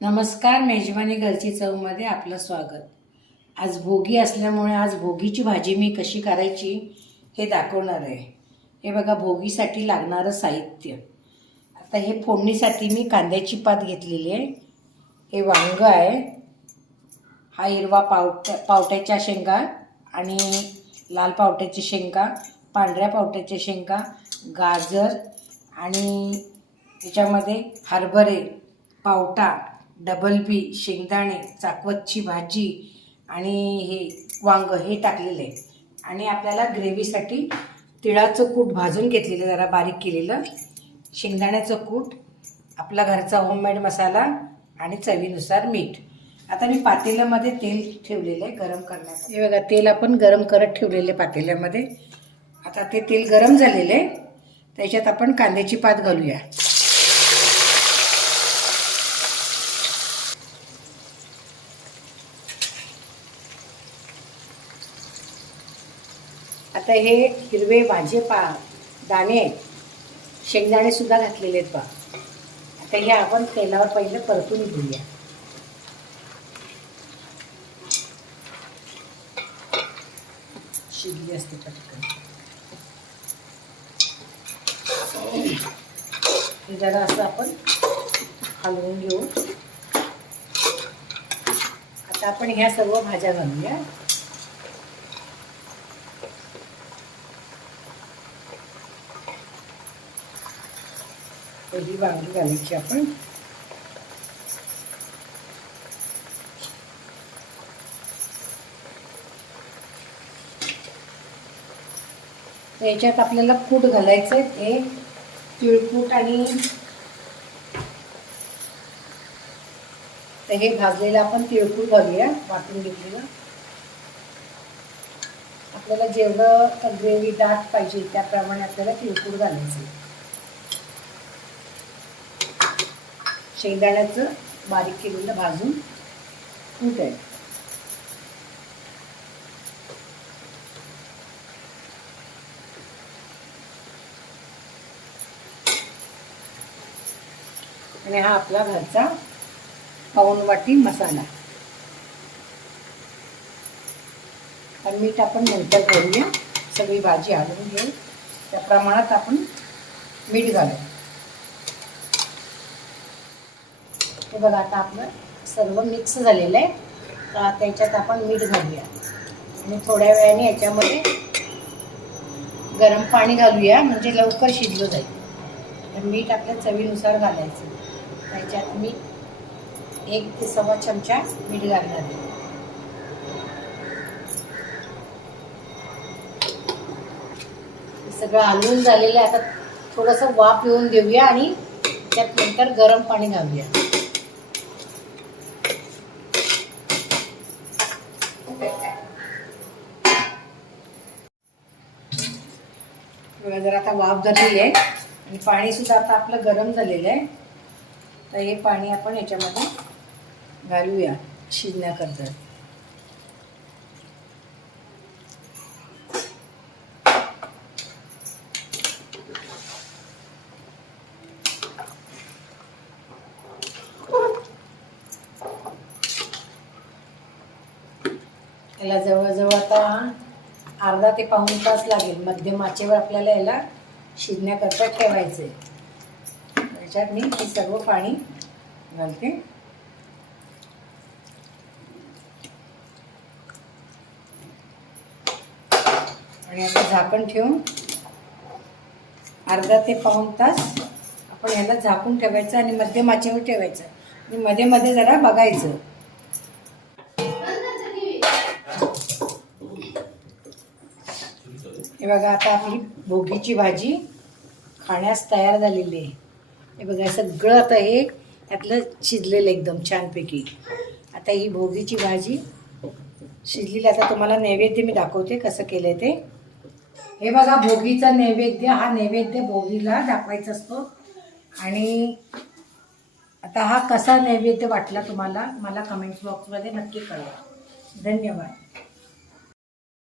नमस्कार मेजवानी घरची चवमध्ये आपलं स्वागत. आज भोगी असल्यामुळे आज भोगीची भाजी मी कशी करायची हे दाखवणार आहे. हे बघा भोगीसाठी लागणारं साहित्य. आता हे फोडणीसाठी मी कांद्याची पात घेतलेली आहे. हे वांग आहे. हा हिरवा पावट पावट्याच्या शेंगा आणि लाल पावट्याची शेंगा पांढऱ्या पावट्याच्या शेंगा गाजर आणि त्याच्यामध्ये हरभरे पावटा डबल बी शेंगदाणे चाकवतची भाजी आणि हे वांग हे टाकलेलं आहे. आणि आपल्याला ग्रेव्हीसाठी तिळाचं कूट भाजून घेतलेलं जरा बारीक केलेलं. शेंगदाण्याचं कूट आपला घरचा होममेड मसाला आणि चवीनुसार मीठ. आता मी पातेल्यामध्ये तेल ठेवलेलं आहे गरम करण्यासाठी. हे बघा तेल आपण गरम करत ठेवलेले आहे पातेल्यामध्ये. आता ते तेल गरम झालेलं आहे. त्याच्यात आपण कांद्याची पात घालूया. आता हे हिरवे भाजे पा दाणे शेंगदाणे सुद्धा घातलेले आहेत पा आता हे आपण तेलावर पहिले परतून घेऊया. शिजली असते पटकन हे जरा असं आपण हलवून घेऊ. आता आपण ह्या सर्व भाज्या घालूया. पहिली वांगी घालायची आपण? याच्यात आपल्याला कूट घालायचं आहे ते. तिळकूट आणि तर हे भाजलेलं आपण तिळकूट घालूया वाटून घेतलेलं. आपल्याला जेवढं ग्रेव्ही दाट पाहिजे त्याप्रमाणे आपल्याला तिळकूट घालायचं शेंगदाण्याचं बारीक केलेलं भाजून कूट आहे. आणि हा आपला घरचा पाऊण वाटी मसाला. आणि मीठ आपण नंतर घालूया. सगळी भाजी हलवून घेऊ. त्या प्रमाणात आपण मीठ घालू हे बघा आता आपलं सर्व मिक्स झालेलं आहे. तर आता याच्यात आपण मीठ घालूया. आणि थोड्या वेळाने याच्यामध्ये गरम पाणी घालूया म्हणजे लवकर शिजलं जाईल. तर मीठ आपल्या चवीनुसार घालायचं. त्याच्यात मी एक ते सव्वा चमचा मीठ घालणार आहे. सगळं आलून झालेलं आहे. आता थोडंसं वाफ येऊन देऊया आणि त्यात नंतर गरम पाणी घालूया. बघा जर आता वाफ धरलेली आहे. आणि पाणी सुद्धा आता आपलं गरम झालेलं आहे. तर हे पाणी आपण याच्यामध्ये घालूया शिजण्याकरता. याला जवळजवळ आता अर्धा ते पाऊण तास लागेल. मध्यम आचेवर आपल्याला याला शिजण्याकरता ठेवायचं आहे त्याच्यात मी हे सर्व पाणी घालते. आणि आता झाकण ठेवून अर्धा ते पाऊण तास आपण याला झाकून ठेवायचं आणि मध्यम आचेवर ठेवायचं. आणि मध्ये मध्ये जरा बघायचं. हे बघा आता आपली भोगीची भाजी खाण्यास तयार झालेली आहे. हे बघा सगळं आता हे त्यातलं शिजलेलं एकदम छानपैकी. आता ही भोगीची भाजी शिजलेली आता तुम्हाला नैवेद्य मी दाखवते कसं केलं ते. हे बघा भोगीचा नैवेद्य हा नैवेद्य भोगीला दाखवायचा असतो. आणि आता हा कसा नैवेद्य वाटला तुम्हाला मला कमेंट्स बॉक्समध्ये नक्की कळवा. धन्यवाद.